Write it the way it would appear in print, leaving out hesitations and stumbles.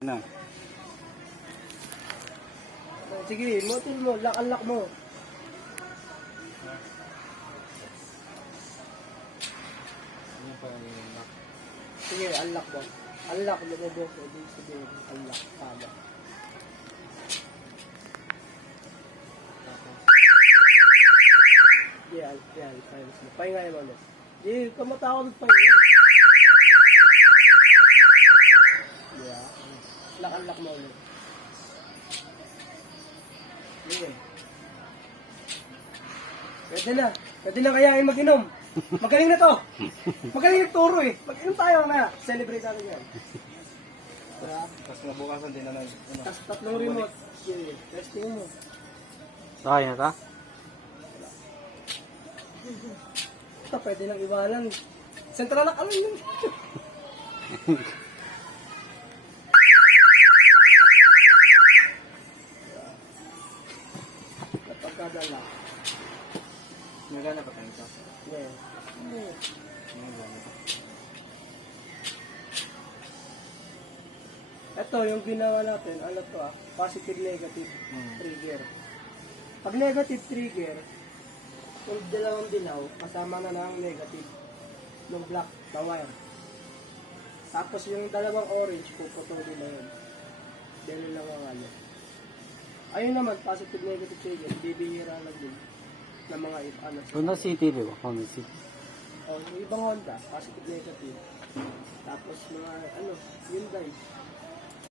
Na. Sige, motor mo, lock mo. Ano pa yung lock? Sige, unlock mo. Unlock, lumabos. Ibig sabihin, unlock. Tama. Yeah, silence mo. Pahinga mo ulit. Di, kamatakot pahinga. Yeah. Unlock mo ulit. Sige. Pwede na kayain mag-inom. Magaling na to. Magaling nagturo eh. Mag-inom tayo na. Celebrate natin yan. Diba? Tapos nabukasan din na ano. Tapos tatlong remote. Sige, testing mo. Sakay na ta? Ito, pwede nang iwanan. Central lock, ano yun? Napagkadala. Nagana pa tayo ito. Yeah. Nagana pa. Ito, yung ginawa natin, ano to positive negative trigger. Pag negative trigger, yung dalawang dilaw, kasama na ng negative, yung black, the wire. Tapos yung dalawang orange, puputulin na yun. Dahil lang ang ano. Ayun naman, positive negative trigger, bibihira lang din ng mga ano. Honda City, di ba? Honda City. O, yung ibang Honda, positive negative. Tapos mga, Hyundai,